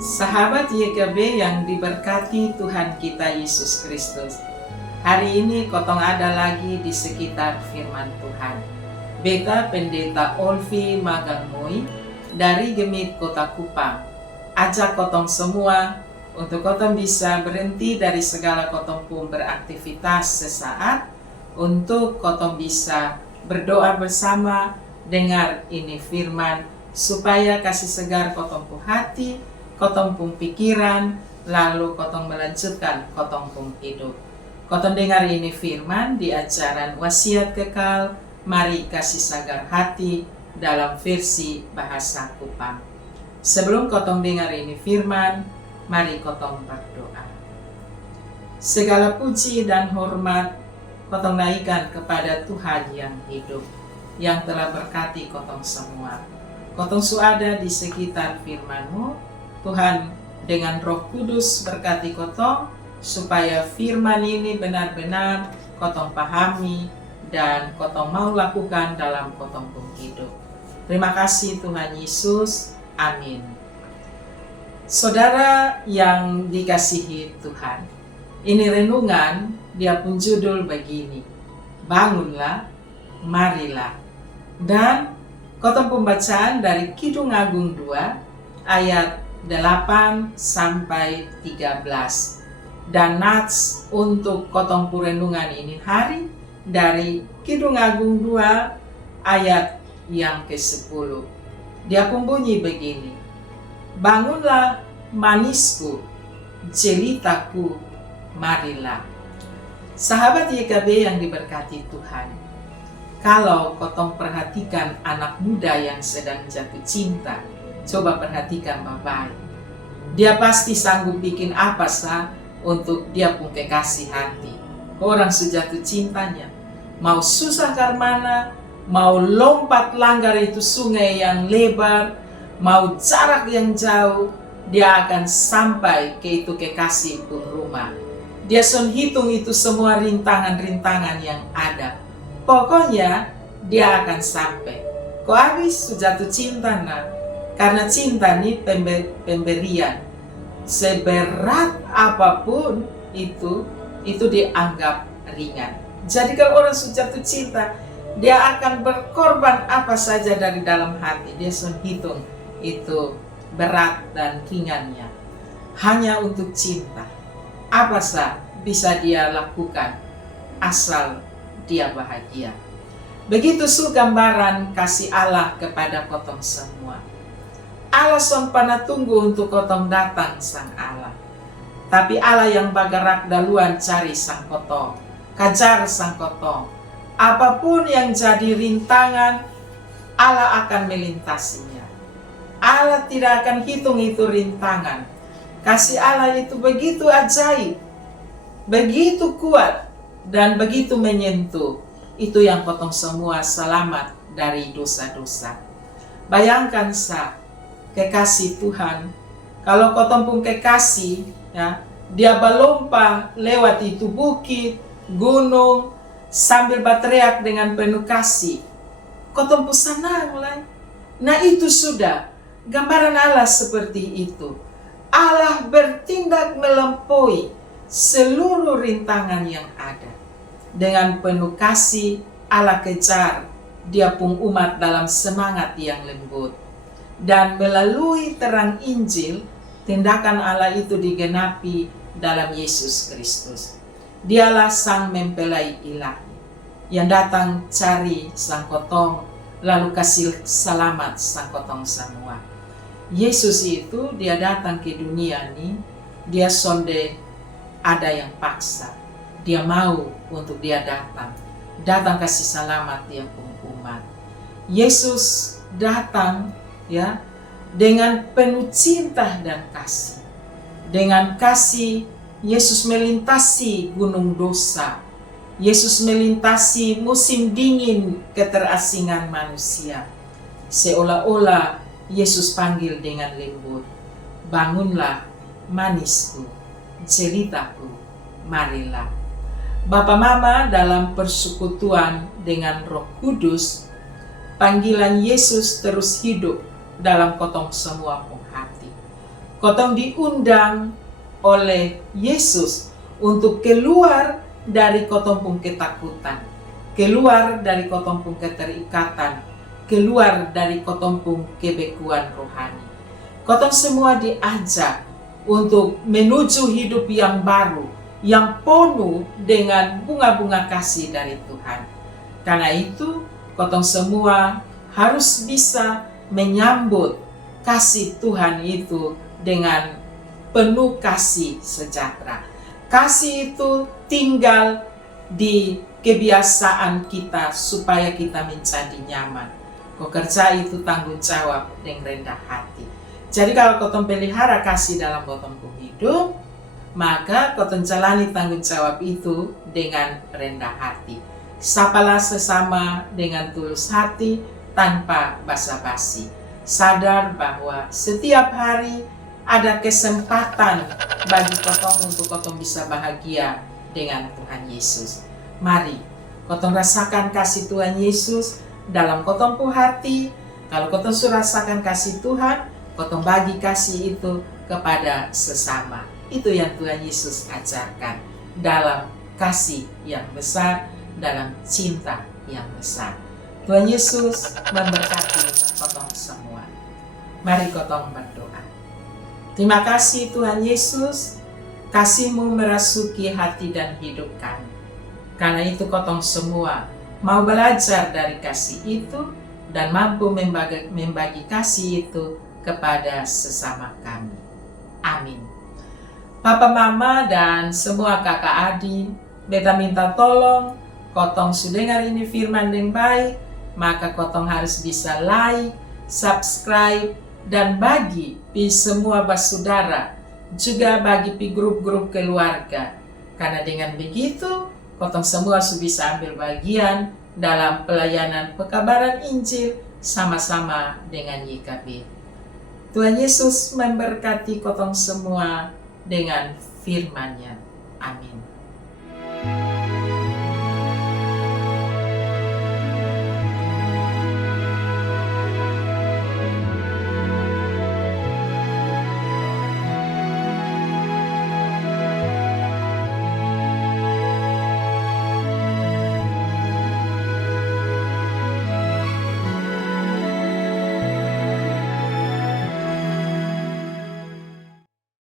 Sahabat YKB yang diberkati Tuhan kita Yesus Kristus. Hari ini kotong ada lagi di sekitar firman Tuhan. Beta Pendeta Olvi Magangmui dari Gemit Kota Kupang. Ajak kotong semua untuk kotong bisa berhenti dari segala kotong pun beraktivitas sesaat untuk kotong bisa berdoa bersama, dengar ini firman supaya kasih segar kotong pun hati, kotong pun pikiran, lalu kotong melanjutkan kotong pun hidup. Kotong dengar ini firman di ajaran wasiat kekal, mari kasih segar hati dalam versi bahasa Kupang. Sebelum kotong dengar ini firman, mari kotong berdoa. Segala puji dan hormat kotong naikkan kepada Tuhan yang hidup, yang telah berkati kotong semua. Kotong suada di sekitar firman-Mu, Tuhan dengan Roh Kudus berkati kotong supaya firman ini benar-benar kotong pahami dan kotong mau lakukan dalam kotong pun hidup. Terima kasih Tuhan Yesus. Amin. Saudara yang dikasihi Tuhan, ini renungan dia pun judul begini, bangunlah, marilah. Dan kotong pembacaan dari Kidung Agung 2 ayat 8 sampai 13. Dan nats untuk kotong renungan ini hari dari Kidung Agung 2 ayat yang ke-10. Dia pun bunyi begini, bangunlah manisku, jelitaku, marilah. Sahabat YKB yang diberkati Tuhan, kalau kotong perhatikan anak muda yang sedang jatuh cinta, coba perhatikan baik-baik. Dia pasti sanggup bikin apa sah untuk dia pun kekasih hati. Orang sejatuh cintanya, mau susah karmana, mau lompat langgar itu sungai yang lebar, mau jarak yang jauh, dia akan sampai ke itu kekasih pun rumah. Dia son hitung itu semua rintangan-rintangan yang ada. Pokoknya dia akan sampai. Kok habis jatuh cinta nah? Karena cinta ini pemberian. Seberat apapun itu dianggap ringan. Jadi kalau orang sudah jatuh cinta, dia akan berkorban apa saja dari dalam hati. Dia sudah hitung itu berat dan ringannya. Hanya untuk cinta. Apa saja bisa dia lakukan asal dia bahagia. Begitu gambaran kasih Allah kepada kotong semua. Allah son pernah tunggu untuk kotong datang sang Allah. Tapi Allah yang bergerak duluan cari sang kotong, kajar sang kotong. Apapun yang jadi rintangan, Allah akan melintasinya. Allah tidak akan hitung itu rintangan. Kasih Allah itu begitu ajaib, begitu kuat, dan begitu menyentuh. Itu yang kotong semua selamat dari dosa-dosa. Bayangkan kekasih Tuhan, kalau kotong pun kekasih, ya, dia berlompat lewat itu bukit, gunung, sambil berteriak dengan penuh kasih. Kotong pun senang lah. Nah itu sudah gambaran Allah seperti itu. Allah bertindak melampaui seluruh rintangan yang ada. Dengan penuh kasih, Allah kejar dia pun umat dalam semangat yang lembut. Dan melalui terang Injil, tindakan Allah itu digenapi dalam Yesus Kristus. Dialah sang mempelai ilahi yang datang cari sang kotong, lalu kasih selamat sang kotong semua. Yesus itu dia datang ke dunia ini, dia sonde ada yang paksa. Dia mau untuk dia datang kasih selamat dia pun umat. Yesus datang ya dengan penuh cinta dan kasih. Dengan kasih Yesus melintasi gunung dosa. Yesus melintasi musim dingin keterasingan manusia. Seolah-olah Yesus panggil dengan lembut, bangunlah manisku, jelitaku, marilah. Bapa Mama dalam persekutuan dengan Roh Kudus, panggilan Yesus terus hidup dalam kotong semua hati. Kotong diundang oleh Yesus untuk keluar dari kotong pun ketakutan, keluar dari kotong pun keterikatan, keluar dari kotong pun kebekuan rohani. Kotong semua diajak untuk menuju hidup yang baru, yang penuh dengan bunga-bunga kasih dari Tuhan. Karena itu, kotong semua harus bisa menyambut kasih Tuhan itu dengan penuh kasih sejahtera. Kasih itu tinggal di kebiasaan kita supaya kita menjadi nyaman. Pekerja itu tanggung jawab dengan rendah hati. Jadi kalau kotong pelihara kasih dalam kotong hidup, maka kotong jalani tanggung jawab itu dengan rendah hati. Sapalah sesama dengan tulus hati tanpa basa-basi. Sadar bahwa setiap hari ada kesempatan bagi kotong untuk kotong bisa bahagia dengan Tuhan Yesus. Mari kotong rasakan kasih Tuhan Yesus dalam kotong hati. Kalau kotong sudah rasakan kasih Tuhan, kotong bagi kasih itu kepada sesama. Itu yang Tuhan Yesus ajarkan dalam kasih yang besar, dalam cinta yang besar. Tuhan Yesus memberkati kotong semua. Mari kotong berdoa. Terima kasih Tuhan Yesus, kasih-Mu merasuki hati dan hidup kami. Karena itu kotong semua mau belajar dari kasih itu dan mampu membagi kasih itu kepada sesama kami. Amin. Papa, Mama, dan semua kakak adik, beta minta tolong, kotong sudah dengar ini firman yang baik, maka kotong harus bisa like, subscribe, dan bagi pi semua basudara, juga bagi pi grup-grup keluarga. Karena dengan begitu, kotong semua sudah bisa ambil bagian dalam pelayanan pekabaran Injil sama-sama dengan YKB. Tuhan Yesus memberkati kotong semua dengan firman-Nya. Amin.